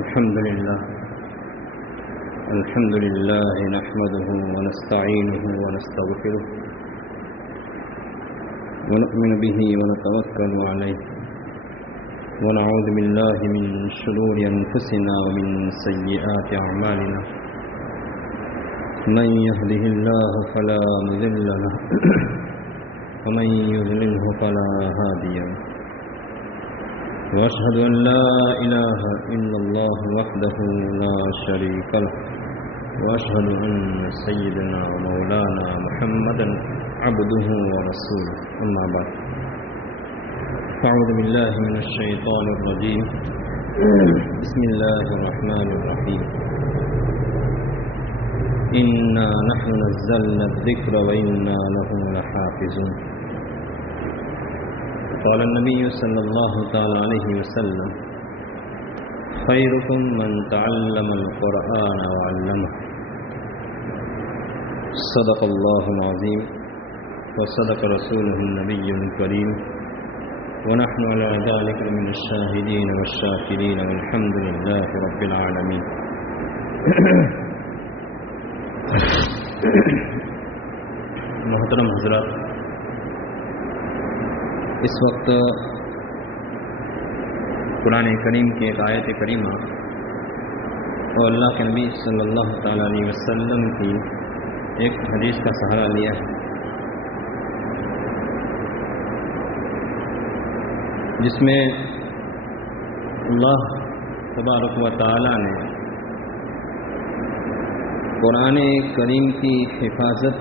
الحمد لله نحمده ونستعينه ونستغفره ونؤمن به ونتوكل عليه ونعوذ بالله من شرور أنفسنا ومن سيئات أعمالنا من يهده الله فلا مضل له ومن يضلله فلا هادي له وأشهد أن لا إله إلا الله وحده لا شريك له وأشهد أن سيدنا ومولانا محمدا عبده ورسوله أما بعد فأعوذ بالله من الشيطان الرجيم بسم الله الرحمن الرحيم إنا نحن نزلنا الذكر وإنا له لحافظون قال النبي صلى الله تعالى عليه وسلم خيركم من تعلم القرآن وعلمه صدق الله العظيم وصدق رسوله النبي الكريم ونحن على ذلك من الشاهدين والشاكرين والحمد لله رب العالمين محترم حضرات، اس وقت قرآن کریم کی ایک آیت کریمہ اور اللہ کے نبی صلی اللہ تعالیٰ علیہ وسلم کی ایک حدیث کا سہارا لیا ہے، جس میں اللہ تبارک و تعالیٰ نے قرآن کریم کی حفاظت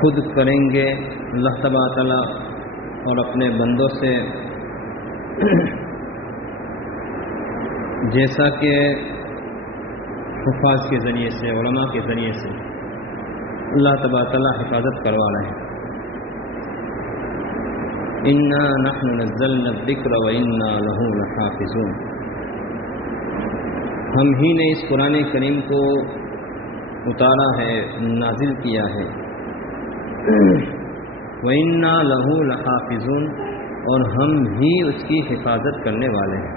خود کریں گے اللہ تبارک و تعالیٰ اور اپنے بندوں سے، جیسا کہ حفاظ کے ذریعے سے، علماء کے ذریعے سے اللہ تبارک و تعالیٰ حفاظت کروا رہے ہیں۔ انا نحن نزلنا الذکر وانا له لحافظون، ہم ہی نے اس قرآن کریم کو اتارا ہے، نازل کیا ہے، وَإِنَّا لَهُ لَحَافِظُونَ، اور ہم ہی اس کی حفاظت کرنے والے ہیں۔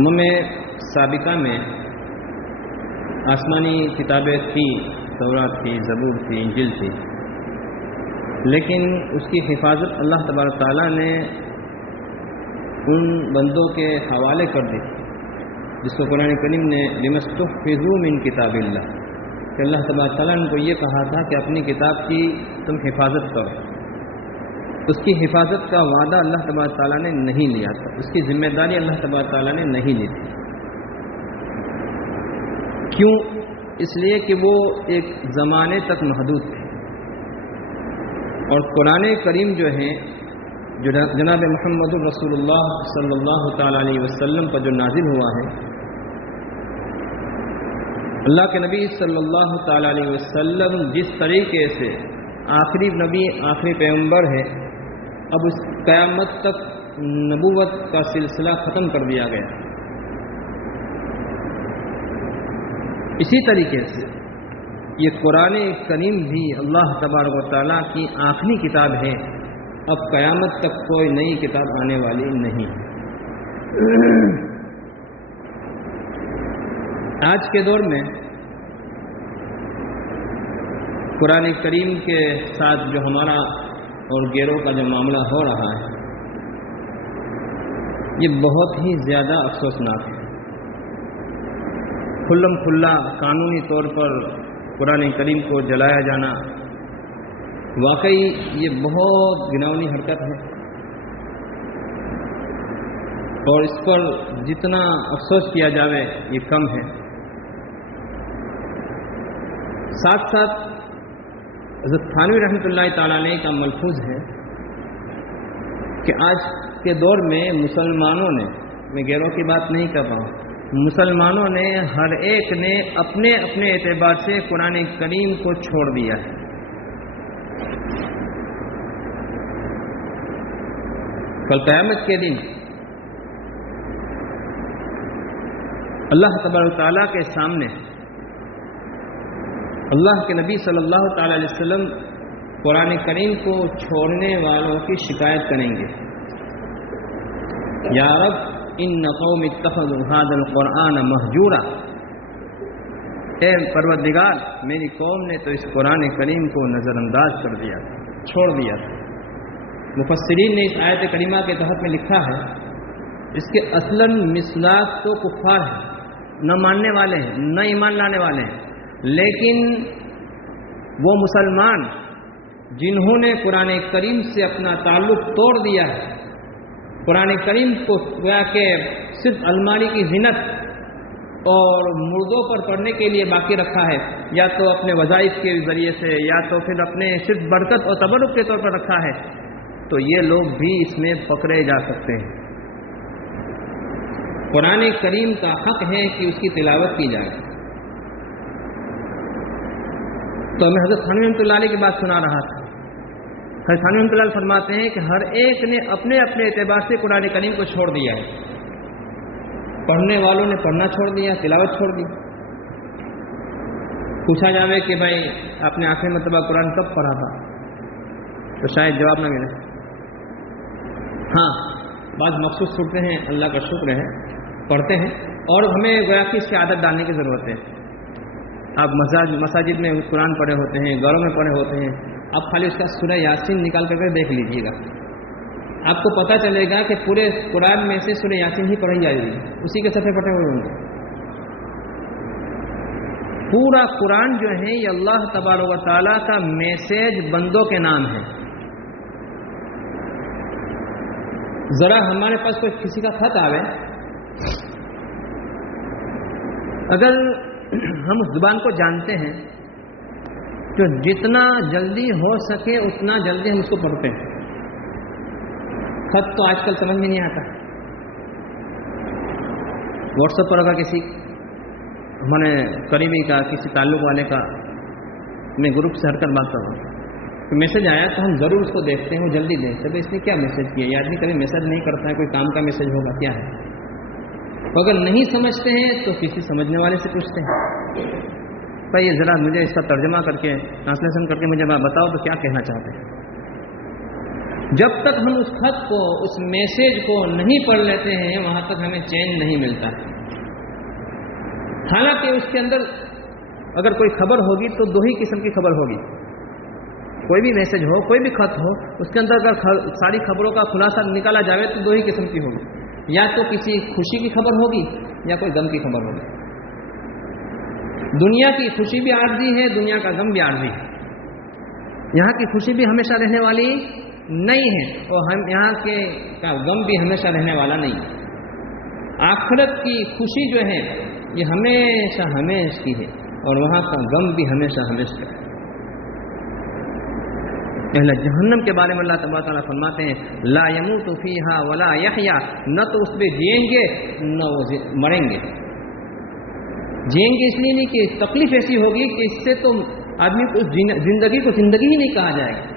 امم سابقہ میں آسمانی کتابیں تھیں، تورات تھی، زبور تھی، انجیل تھی، لیکن اس کی حفاظت اللہ تبارک تعالیٰ نے ان بندوں کے حوالے کر دی جس کو قرآن کریم نے لِمَسْتُحْفِظُوا مِن کتاب اللہ، کہ اللہ تبارک تعالیٰ نے کو یہ کہا تھا کہ اپنی کتاب کی تم حفاظت کرو۔ اس کی حفاظت کا وعدہ اللہ تبارک تعالیٰ نے نہیں لیا تھا، اس کی ذمہ داری اللہ تبارک تعالیٰ نے نہیں لی تھی۔ کیوں؟ اس لیے کہ وہ ایک زمانے تک محدود تھے، اور قرآن کریم جو ہے، جو جناب محمد رسول اللہ صلی اللہ تعالیٰ علیہ وسلم پر جو نازل ہوا ہے، اللہ کے نبی صلی اللہ تعالیٰ علیہ وسلم جس طریقے سے آخری نبی، آخری پیغمبر ہے، اب اس قیامت تک نبوت کا سلسلہ ختم کر دیا گیا۔ اسی طریقے سے یہ قرآن کریم بھی اللہ تبارک و تعالیٰ کی آخری کتاب ہے، اب قیامت تک کوئی نئی کتاب آنے والی نہیں ہے۔ آج کے دور میں قرآن کریم کے ساتھ جو ہمارا اور غیروں کا جو معاملہ ہو رہا ہے، یہ بہت ہی زیادہ افسوسناک ہے۔ کھلم کھلا قانونی طور پر قرآن کریم کو جلایا جانا واقعی یہ بہت گھناؤنی حرکت ہے، اور اس پر جتنا افسوس کیا جاوے یہ کم ہے۔ ساتھ ساتھ حضرت تھانوی رحمۃ اللہ تعالیٰ علیہ کا ملفوظ ہے کہ آج کے دور میں مسلمانوں نے، میں غیروں کی بات نہیں کر رہا ہوں، مسلمانوں نے ہر ایک نے اپنے اپنے اعتبار سے قرآن کریم کو چھوڑ دیا ہے۔ کل قیامت کے دن اللہ تبارک و تعالیٰ کے سامنے اللہ کے نبی صلی اللہ تعالی علیہ وسلم قرآن کریم کو چھوڑنے والوں کی شکایت کریں گے، یا رب ان قوم اتخذوا هذا القرآن مہجورا، اے پروردگار میری قوم نے تو اس قرآن کریم کو نظر انداز کر دیا، چھوڑ دیا۔ مفسرین نے اس آیت کریمہ کے تحت میں لکھا ہے اس کے اصلاً مصداق تو کفار ہیں، نہ ماننے والے ہیں، نہ ایمان لانے والے ہیں، لیکن وہ مسلمان جنہوں نے قرآن کریم سے اپنا تعلق توڑ دیا ہے، قرآن کریم کو گویا کہ صرف الماری کی زینت اور مردوں پر پڑھنے کے لیے باقی رکھا ہے، یا تو اپنے وظائف کے ذریعے سے، یا تو پھر اپنے صرف برکت اور تبرک کے طور پر رکھا ہے، تو یہ لوگ بھی اس میں پکڑے جا سکتے ہیں۔ قرآن کریم کا حق ہے کہ اس کی تلاوت کی جائے۔ تو میں حضرت تھانوی رحمۃ اللہ علیہ کی بات سنا رہا تھا۔ حضرت تھانوی رحمۃ اللہ علیہ فرماتے ہیں کہ ہر ایک نے اپنے اپنے اعتبار سے قرآن کریم کو چھوڑ دیا ہے۔ پڑھنے والوں نے پڑھنا چھوڑ دیا، تلاوت چھوڑ دی۔ پوچھا جاوے کہ بھائی آپ نے آخری مرتبہ قرآن کب پڑھا تھا، تو شاید جواب نہ ملے۔ ہاں بعض مخصوص صورتیں ہیں، اللہ کا شکر ہے پڑھتے ہیں، اور ہمیں گویا کہ اس کی عادت ڈالنے کی ضرورت ہے۔ آپ مساجد میں قرآن پڑھے ہوتے ہیں، گھروں میں پڑھے ہوتے ہیں، آپ خالی اس کا سورہ یاسین نکال کر دیکھ لیجیے گا، آپ کو پتہ چلے گا کہ پورے قرآن میں سے سورہ یاسین ہی پڑھی جائے گی، اسی کے صفحے پڑھے ہوئے ہوں گے۔ پورا قرآن جو ہے یہ اللہ تبارک و تعالیٰ کا میسیج بندوں کے نام ہے۔ ذرا ہمارے پاس کوئی کسی کا خط آوے، اگر ہم اس زبان کو جانتے ہیں تو جتنا جلدی ہو سکے اتنا جلدی ہم اس کو پڑھتے ہیں۔ خط تو آج کل سمجھ میں نہیں آتا۔ واٹس ایپ پر اگر کسی ہمارے قریبی کا، کسی تعلق والے کا میں گروپ سے ہٹ کر بات کر رہا ہوں تو میسج آیا تو ہم ضرور اس کو دیکھتے ہیں، وہ جلدی دیکھتے ہیں اس نے کیا میسج کیا، یہ آدمی کبھی میسج نہیں کرتا ہے، کوئی کام کا میسج ہوگا کیا ہے۔ اگر نہیں سمجھتے ہیں تو کسی سمجھنے والے سے پوچھتے ہیں، بھائی یہ ذرا مجھے اس کا ترجمہ کر کے، ٹرانسلیشن کر کے مجھے بتاؤ تو کیا کہنا چاہتے ہیں۔ جب تک ہم اس خط کو، اس میسیج کو نہیں پڑھ لیتے ہیں وہاں تک ہمیں چین نہیں ملتا۔ حالانکہ اس کے اندر اگر کوئی خبر ہوگی تو دو ہی قسم کی خبر ہوگی، کوئی بھی میسیج ہو، کوئی بھی خط ہو، اس کے اندر اگر ساری خبروں کا خلاصہ نکالا جائے تو دو ہی قسم کی ہوگی، یا تو کسی خوشی کی خبر ہوگی یا کوئی غم کی خبر ہوگی۔ دنیا کی خوشی بھی عارضی ہے، دنیا کا غم بھی عارضی ہے۔ یہاں کی خوشی بھی ہمیشہ رہنے والی نہیں ہے، اور ہم یہاں کے کا غم بھی ہمیشہ رہنے والا نہیں ہے۔ آخرت کی خوشی جو ہے یہ ہمیشہ ہمیشہ کی ہے، اور وہاں کا غم بھی ہمیشہ ہمیشہ کا ہے۔ اہل جہنم کے بارے میں اللہ تبارک تعالیٰ فرماتے ہیں لا یموت فیہا ولا یحیا، نہ تو اس میں جئیں گے نہ وہ مریں گے۔ جئیں گے اس لیے نہیں کہ تکلیف ایسی ہوگی کہ اس سے تو آدمی کو زندگی کو زندگی ہی نہیں کہا جائے گا،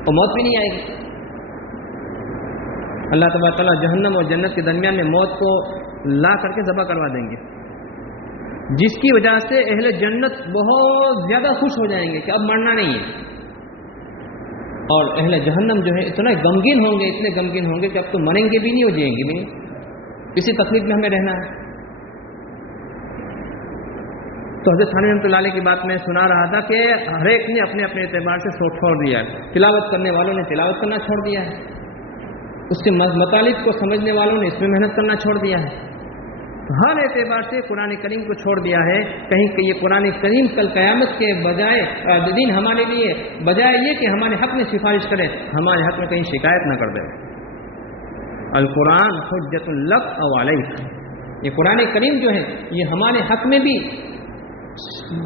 اور موت بھی نہیں آئے گی۔ اللہ تبارک تعالیٰ جہنم اور جنت کے درمیان میں موت کو لا کر کے ذبح کروا دیں گے، جس کی وجہ سے اہل جنت بہت زیادہ خوش ہو جائیں گے کہ اب مرنا نہیں ہے، اور اہل جہنم جو ہے اتنا غمگین ہوں گے، اتنے غمگین ہوں گے کہ اب تو مریں گے بھی نہیں اور جئیں گے بھی نہیں، اسی تکلیف میں ہمیں رہنا ہے۔ تو حضرت تھانوی رحمۃ اللہ علیہ کی بات میں سنا رہا تھا کہ ہر ایک نے اپنے اپنے اعتبار سے چھوڑ دیا ہے۔ تلاوت کرنے والوں نے تلاوت کرنا چھوڑ دیا ہے، اس کے مطالب کو سمجھنے والوں نے اس میں محنت کرنا چھوڑ دیا ہے، ہر اعتبار سے قرآن کریم کو چھوڑ دیا ہے۔ کہیں کہ یہ قرآن کریم کل قیامت کے بجائے دن ہمارے لیے بجائے یہ کہ ہمارے حق میں سفارش کرے، ہمارے حق میں کہیں شکایت نہ کر دے۔ القرآن حجت لک او علیک، یہ قرآن کریم جو ہے یہ ہمارے حق میں بھی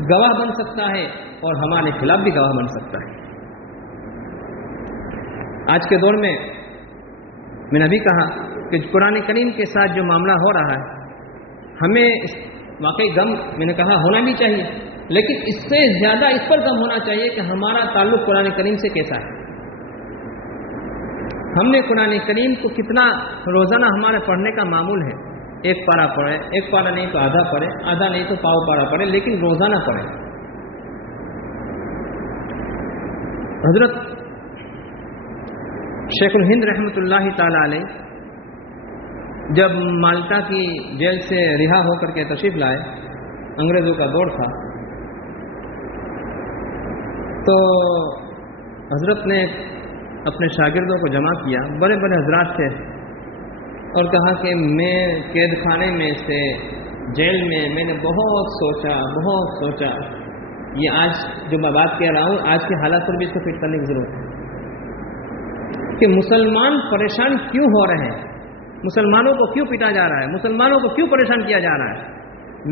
گواہ بن سکتا ہے اور ہمارے خلاف بھی گواہ بن سکتا ہے۔ آج کے دور میں نے ابھی کہا کہ قرآن کریم کے ساتھ جو معاملہ ہو رہا ہے ہمیں واقعی غم میں نے کہا ہونا بھی چاہیے، لیکن اس سے زیادہ اس پر غم ہونا چاہیے کہ ہمارا تعلق قرآن کریم سے کیسا ہے۔ ہم نے قرآن کریم کو کتنا روزانہ ہمارے پڑھنے کا معمول ہے، ایک پارہ پڑھے، ایک پارہ نہیں تو آدھا پڑھے، آدھا نہیں تو پاؤ پارہ پڑھے، لیکن روزانہ پڑھے۔ حضرت شیخ الہند رحمۃ اللہ تعالی علیہ جب مالٹا کی جیل سے رہا ہو کر کے تشریف لائے، انگریزوں کا دور تھا، تو حضرت نے اپنے شاگردوں کو جمع کیا، بڑے بڑے حضرات تھے، اور کہا کہ میں قید خانے میں سے جیل میں نے بہت سوچا، یہ آج جو میں بات کہہ رہا ہوں آج کے حالات پر بھی اس کو فٹ کرنے کی ضرورت ہے کہ مسلمان پریشان کیوں ہو رہے ہیں، مسلمانوں کو کیوں پیٹا جا رہا ہے، مسلمانوں کو کیوں پریشان کیا جا رہا ہے۔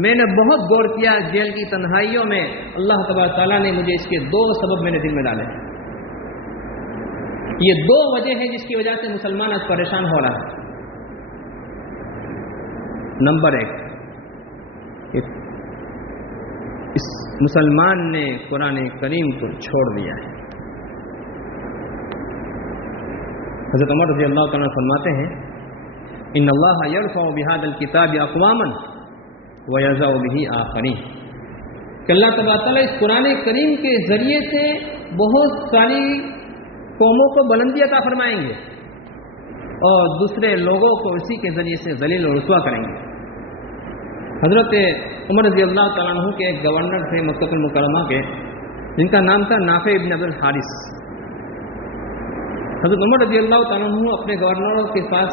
میں نے بہت غور کیا جیل کی تنہائیوں میں، اللہ تبارک تعالیٰ نے مجھے اس کے 2 سبب میرے دل میں ڈالے۔ یہ 2 وجہ ہیں جس کی وجہ سے مسلمان آج پریشان ہو رہا ہے۔ نمبر 1، اس مسلمان نے قرآن کریم کو چھوڑ دیا ہے۔ حضرت عمر رضی اللہ تعالیٰ فرماتے ہیں ان اللہ یرفع بہذا الکتاب اقواما ویضع بہ آخرین، کہ اللہ تبارک تعالیٰ اس قرآن کریم کے ذریعے سے بہت ساری قوموں کو بلندی عطا فرمائیں گے اور دوسرے لوگوں کو اسی کے ذریعے سے ذلیل و رسوا کریں گے۔ حضرت عمر رضی اللہ تعالیٰ عنہ کے ایک گورنر تھے مکہ المکرمہ کے، جن کا نام تھا نافع ابن عبد الحارث۔ حضرت عمر رضی اللہ تعالیٰ عنہ اپنے گورنروں کے پاس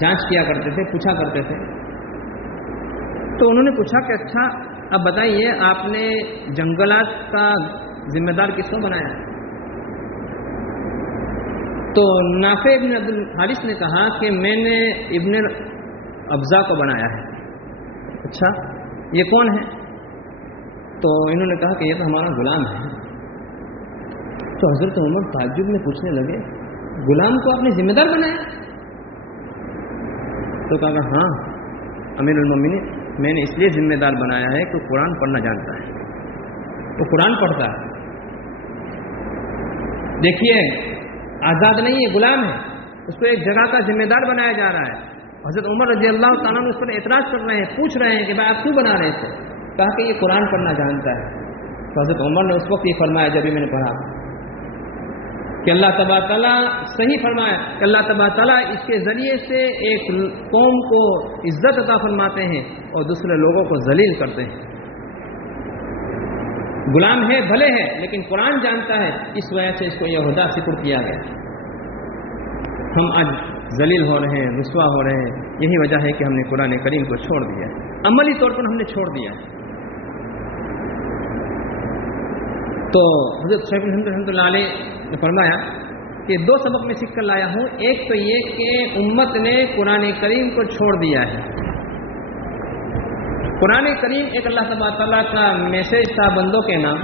جانچ کیا کرتے تھے، پوچھا کرتے تھے، تو انہوں نے پوچھا کہ اچھا اب بتائیے آپ نے جنگلات کا ذمہ دار کس کو بنایا؟ تو نافع ابن عبد الحارث نے کہا کہ میں نے ابن ابزا کو بنایا ہے۔ اچھا یہ کون ہے؟ تو انہوں نے کہا کہ یہ تو ہمارا غلام ہے۔ تو حضرت عمر تعجب میں پوچھنے لگے غلام کو آپ نے ذمہ دار بنایا؟ تو کہا کہ ہاں امیر المومنین، میں نے اس لیے ذمہ دار بنایا ہے کہ قرآن پڑھنا جانتا ہے، وہ قرآن پڑھتا ہے۔ دیکھیے آزاد نہیں ہے، غلام ہے، اس کو ایک جگہ کا ذمہ دار بنایا جا رہا ہے۔ حضرت عمر رضی اللہ تعالیٰ نے اس پر اعتراض کر رہے ہیں، پوچھ رہے ہیں کہ بھائی آپ کیوں بنا رہے تھے؟ کہا کہ یہ قرآن پڑھنا جانتا ہے۔ تو حضرت عمر نے اس وقت یہ فرمایا جب میں نے پڑھا کہ اللہ تبارک تعالیٰ صحیح فرمایا کہ اللہ تبارک تعالیٰ اس کے ذریعے سے ایک قوم کو عزت عطا فرماتے ہیں اور دوسرے لوگوں کو ذلیل کرتے ہیں۔ غلام ہے بھلے ہے لیکن قرآن جانتا ہے، اس وجہ سے اس کو یہ عہدہ سپرد کیا گیا۔ ہم آج ذلیل ہو رہے ہیں، رسوا ہو رہے ہیں، یہی وجہ ہے کہ ہم نے قرآن کریم کو چھوڑ دیا ہے، عملی طور پر ہم نے چھوڑ دیا ہے۔ تو حضرت شیخ الہند رحمۃ اللہ علیہ نے فرمایا کہ 2 سبق میں سیکھ کر لایا ہوں۔ ایک تو یہ کہ امت نے قرآن کریم کو چھوڑ دیا ہے۔ قرآن کریم ایک اللہ تبارک تعالیٰ کا میسج تھا بندوں کے نام،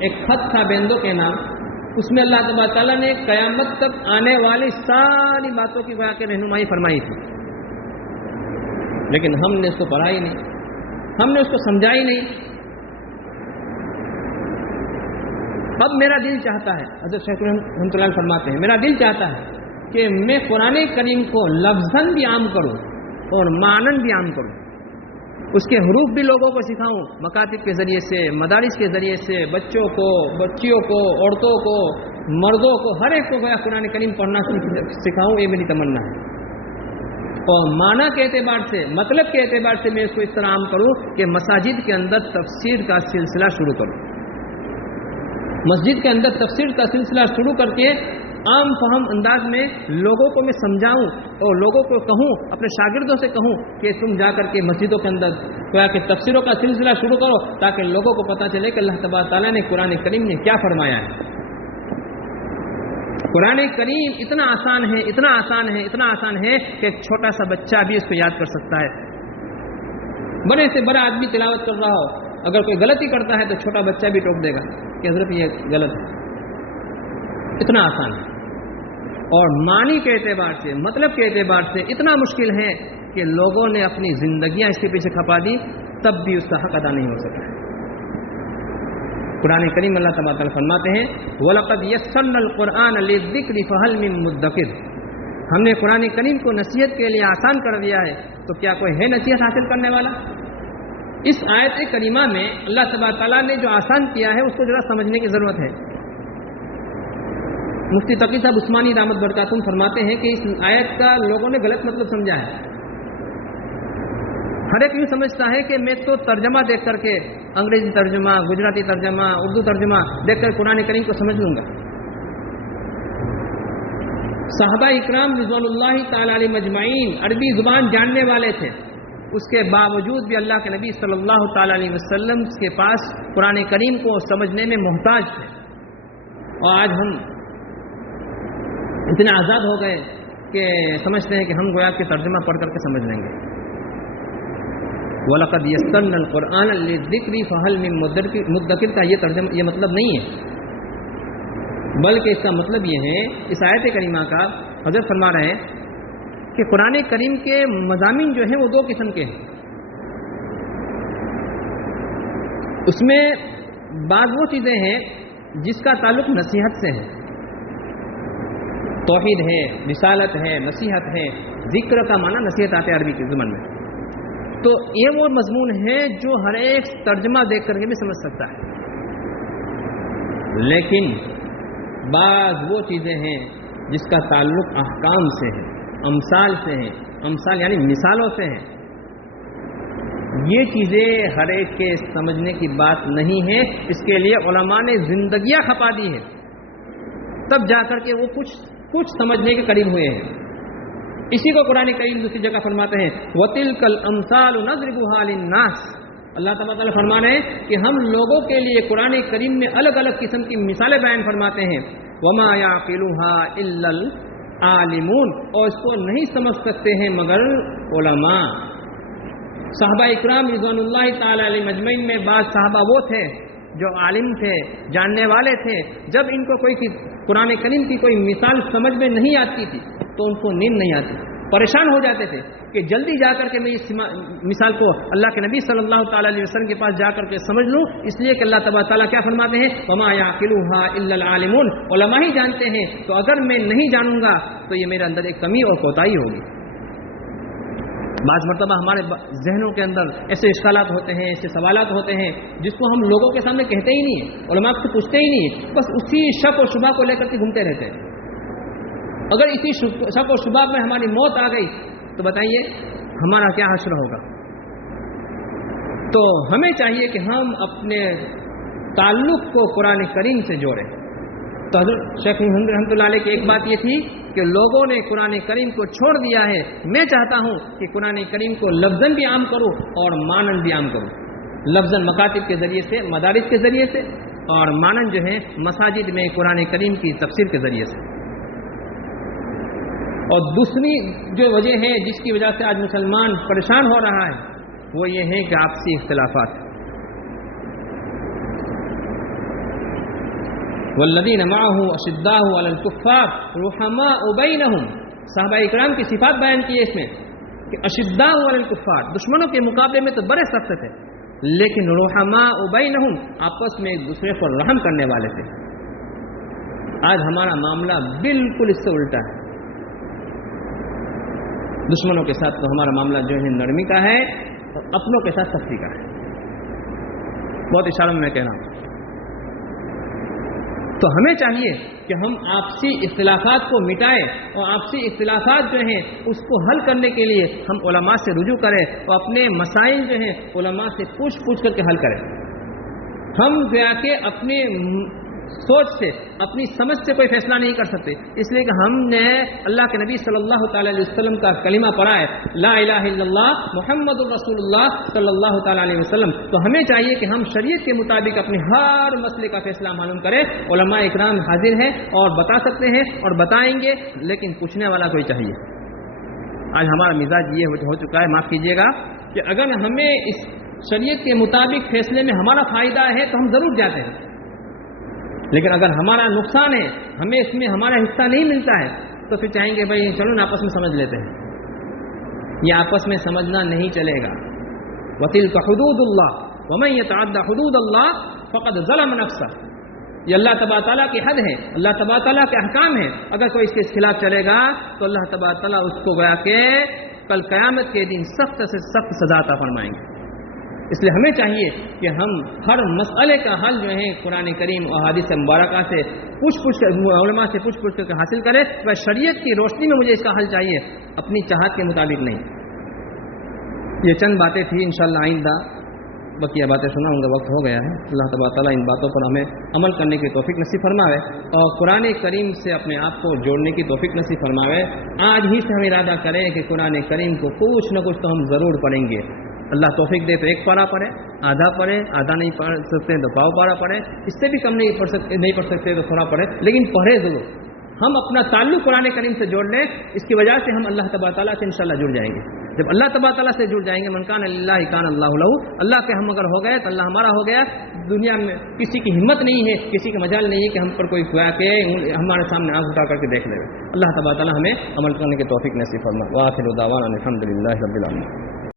ایک خط تھا بندوں کے نام، اس میں اللہ تبارک تعالیٰ نے قیامت تک آنے والی ساری باتوں کی وجہ کے رہنمائی فرمائی تھی، لیکن ہم نے اس کو پڑھا ہی نہیں، ہم نے اس کو سمجھا ہی نہیں۔ اب میرا دل چاہتا ہے، حضرت شیخ رحمۃ اللہ فرماتے ہیں، میرا دل چاہتا ہے کہ میں قرآن کریم کو لفظاً بھی عام کروں اور معنن بھی عام کروں، اس کے حروف بھی لوگوں کو سکھاؤں، مکاتب کے ذریعے سے، مدارس کے ذریعے سے، بچوں کو، بچیوں کو، عورتوں کو، مردوں کو، ہر ایک کو گویا قرآن کریم پڑھنا سکھاؤں، یہ میری تمنا ہے۔ اور معنی کے اعتبار سے، مطلب کے اعتبار سے میں اس کو اس طرح عام کروں کہ مساجد کے اندر تفسیر کا سلسلہ شروع کروں، مسجد کے اندر تفسیر کا سلسلہ شروع کر کے عام فہم انداز میں لوگوں کو میں سمجھاؤں اور لوگوں کو کہوں، اپنے شاگردوں سے کہوں کہ تم جا کر کے مسجدوں کے اندر کہ تفسیروں کا سلسلہ شروع کرو، تاکہ لوگوں کو پتہ چلے کہ اللہ تبارک تعالیٰ نے قرآن کریم نے کیا فرمایا ہے۔ قرآن کریم اتنا آسان ہے، اتنا آسان ہے، اتنا آسان ہے کہ ایک چھوٹا سا بچہ بھی اس کو یاد کر سکتا ہے، بڑے سے بڑا آدمی تلاوت کر رہا ہو، اگر کوئی غلطی کرتا ہے تو چھوٹا بچہ بھی ٹوک دے گا کہ حضرت یہ غلط ہے، اتنا آسان ہے۔ اور معنی کے اعتبار سے، مطلب کے اعتبار سے اتنا مشکل ہے کہ لوگوں نے اپنی زندگیاں اس کے پیچھے کھپا دی، تب بھی اس کا حق ادا نہیں ہو سکا۔ قرآن کریم اللہ تبارک تعالیٰ فرماتے ہیں وَلَقَدْ يَسَّرْنَا الْقُرْآنَ لِلذِّكْرِ فَهَلْ مِن مُدَّكِرٍ، ہم نے قرآن کریم کو نصیحت کے لیے آسان کر دیا ہے، تو کیا کوئی ہے نصیحت حاصل کرنے والا؟ اس آیت کریمہ میں اللہ تبارک تعالیٰ نے جو آسان کیا ہے اس کو ذرا سمجھنے کی ضرورت ہے۔ مفتی تقی صاحب عثمانی دامت برکاتہم فرماتے ہیں کہ اس آیت کا لوگوں نے غلط مطلب سمجھا ہے. ہر ایک یوں سمجھتا ہے کہ میں تو ترجمہ دیکھ کر کے، انگریزی ترجمہ، گجراتی ترجمہ، اردو ترجمہ دیکھ کر قرآن کریم کو سمجھ لوں گا. صحابہ اکرام رضوان اللہ تعالی علیہ مجمعین عربی زبان جاننے والے تھے، اس کے باوجود بھی اللہ کے نبی صلی اللہ تعالی علیہ وسلم کے پاس قرآن کریم کو سمجھنے میں محتاج تھے. اور آج ہم اتنے آزاد ہو گئے کہ سمجھتے ہیں کہ ہم گویا کے ترجمہ پڑھ کر کے سمجھ لیں گے. وَلَقَدْ يَسَّرْنَا الْقُرْآنَ لِلذِّكْرِ فَهَلْ مِن مُدَّكِرٍ کا یہ ترجمہ، یہ مطلب نہیں ہے، بلکہ اس کا مطلب یہ ہے، اس آیت کریمہ کا حضرت فرما رہے ہیں کہ قرآن کریم کے مضامین جو ہیں وہ دو قسم کے ہیں. اس میں بعض وہ چیزیں ہیں جس کا تعلق نصیحت سے ہے، توحید ہے، رسالت ہے، نصیحت ہے. ذکر کا معنی نصیحت آتے ہیں عربی کے زبان میں. تو یہ وہ مضمون ہے جو ہر ایک ترجمہ دیکھ کر کے بھی سمجھ سکتا ہے. لیکن بعض وہ چیزیں ہیں جس کا تعلق احکام سے ہے، امثال سے ہے. امثال یعنی مثالوں سے ہے. یہ چیزیں ہر ایک کے سمجھنے کی بات نہیں ہے. اس کے لیے علماء نے زندگیاں کھپا دی ہے، تب جا کر کے وہ کچھ سمجھنے کے قریب ہوئے ہیں. اسی کو قرآن کریم دوسری جگہ فرماتے ہیں وَتِلْكَ الْأَمْثَالُ نَضْرِبُهَا لِلنَّاسِ. اللہ تعالیٰ فرما رہے ہیں کہ ہم لوگوں کے لیے قرآن کریم میں الگ الگ قسم کی مثالیں بیان فرماتے ہیں. وَمَا يَعْقِلُهَا إِلَّا الْعَالِمُونَ. اور اس کو نہیں سمجھ سکتے ہیں مگر علماء. صحابہ اکرام رضوان اللہ تعالی علیہ مجمعین میں بعض صحابہ وہ تھے جو عالم تھے، جاننے والے تھے. جب ان کو کوئی قرآن کریم کی کوئی مثال سمجھ میں نہیں آتی تھی تو ان کو نیند نہیں آتی، پریشان ہو جاتے تھے کہ جلدی جا کر کے میں اس مثال کو اللہ کے نبی صلی اللہ تعالی علیہ وسلم کے پاس جا کر کے سمجھ لوں. اس لیے کہ اللہ تبارک تعالیٰ کیا فرماتے ہیں وَمَا يَعْقِلُهَا إِلَّا الْعَالِمُونَ. علماء ہی جانتے ہیں، تو اگر میں نہیں جانوں گا تو یہ میرے اندر ایک کمی اور کوتاہی ہوگی. بعض مرتبہ ہمارے ذہنوں کے اندر ایسے اشکالات ہوتے ہیں، ایسے سوالات ہوتے ہیں جس کو ہم لوگوں کے سامنے کہتے ہی نہیں ہیں، علماء سے پوچھتے ہی نہیں ہیں، بس اسی شک و شبہ کو لے کر کے گھومتے رہتے ہیں. اگر اسی شک و شبہ میں ہماری موت آ گئی تو بتائیے ہمارا کیا حشر ہوگا. تو ہمیں چاہیے کہ ہم اپنے تعلق کو قرآن کریم سے جوڑیں. تو حضرت شیخ ہند رحمۃ اللہ علیہ کی ایک بات یہ تھی کہ لوگوں نے قرآن کریم کو چھوڑ دیا ہے. میں چاہتا ہوں کہ قرآن کریم کو لفظاً بھی عام کروں اور مانن بھی عام کروں. لفظاً مکاتب کے ذریعے سے، مدارس کے ذریعے سے، اور مانن جو ہے مساجد میں قرآن کریم کی تفسیر کے ذریعے سے. اور دوسری جو وجہ ہے جس کی وجہ سے آج مسلمان پریشان ہو رہا ہے وہ یہ ہے کہ آپسی اختلافات. والذین معه اشداء علی الکفار رحماء بینہم. صحابہ اکرام کی صفات بیان کی ہے اس میں کہ اشداء علی الکفار، دشمنوں کے مقابلے میں تو بڑے سخت تھے، لیکن رحماء بینہم، آپس میں ایک دوسرے پر رحم کرنے والے تھے. آج ہمارا معاملہ بالکل اس سے الٹا ہے. دشمنوں کے ساتھ تو ہمارا معاملہ جو ہے نرمی کا ہے اور اپنوں کے ساتھ سختی کا ہے. بہت اشاروں میں کہہ رہا ہوں. تو ہمیں چاہیے کہ ہم آپسی اختلافات کو مٹائیں اور آپسی اختلافات جو ہیں اس کو حل کرنے کے لیے ہم علماء سے رجوع کریں اور اپنے مسائل جو ہیں علماء سے پوچھ کر کے حل کریں. ہم گویا کہ اپنے سوچ سے، اپنی سمجھ سے کوئی فیصلہ نہیں کر سکتے، اس لیے کہ ہم نے اللہ کے نبی صلی اللہ تعالی علیہ وسلم کا کلمہ پڑھا ہے لا الہ الا اللہ محمد الرسول اللہ صلی اللہ تعالی علیہ وسلم. تو ہمیں چاہیے کہ ہم شریعت کے مطابق اپنے ہر مسئلے کا فیصلہ معلوم کریں. علماء اکرام حاضر ہیں اور بتا سکتے ہیں اور بتائیں گے، لیکن پوچھنے والا کوئی چاہیے. آج ہمارا مزاج یہ ہو چکا ہے، معاف کیجیے گا، کہ اگر ہمیں اس شریعت کے مطابق فیصلے میں ہمارا فائدہ ہے تو ہم ضرور جاتے ہیں، لیکن اگر ہمارا نقصان ہے، ہمیں اس میں ہمارا حصہ نہیں ملتا ہے، تو پھر چاہیں گے بھائی چلو نا آپس میں سمجھ لیتے ہیں. یہ آپس میں سمجھنا نہیں چلے گا. وَتِلْكَ حُدُودُ اللَّهِ وَمَنْ يَتَعَدَّ حُدُودَ اللَّهِ فَقَدْ ظَلَمَ نَفْسَهُ. یہ اللہ تبارک تعالیٰ کی حد ہے، اللہ تبارک تعالیٰ کے احکام ہیں. اگر کوئی اس کے خلاف چلے گا تو اللہ تبارک تعالیٰ اس کو گویا کہ کل قیامت کے دن سخت سے سخت سزا عطا فرمائیں گے. اس لیے ہمیں چاہیے کہ ہم ہر مسئلے کا حل جو ہے قرآن کریم اور احادیث مبارکہ سے پوچھ علماء سے پوچھ کر کے حاصل کرے. وہ شریعت کی روشنی میں مجھے اس کا حل چاہیے، اپنی چاہت کے مطابق نہیں. یہ چند باتیں تھیں، انشاءاللہ آئندہ بقیہ باتیں سناؤں گا، وقت ہو گیا ہے. اللہ تبارک تعالیٰ ان باتوں پر ہمیں عمل کرنے کی توفیق نصیب فرماوے اور قرآن کریم سے اپنے آپ کو جوڑنے کی توفیق نصیب فرماوے. آج ہی سے ہم ارادہ کریں کہ قرآن کریم کو کچھ نہ کچھ تو ہم ضرور پڑھیں گے. اللہ توفیق دے تو ایک پارہ پڑھے، آدھا نہیں پڑھ سکتے تو پاؤ پارہ پڑھے، اس سے بھی کم نہیں پڑھ سکتے تو تھوڑا پڑھے، لیکن پڑھے ضرور. ہم اپنا تعلق قرآن کریم سے جوڑ لیں، اس کی وجہ سے ہم اللہ تبارک تعالیٰ سے انشاءاللہ جڑ جائیں گے. جب اللہ تبارک تعالیٰ سے جڑ جائیں گے، من کان للہ کان اللہ لہ، اللہ کے ہم اگر ہو گئے تو اللہ ہمارا ہو گیا. دنیا میں کسی کی ہمت نہیں ہے، کسی کی مجال نہیں ہے کہ ہم پر کوئی کہ ہمارے سامنے آنکھ اٹھا کر کے دیکھ لے. اللہ تبارک تعالیٰ ہمیں عمل کرنے کی توفیق نصیب فرمائے. وآخر دعوانا الحمد للہ رب العالمین.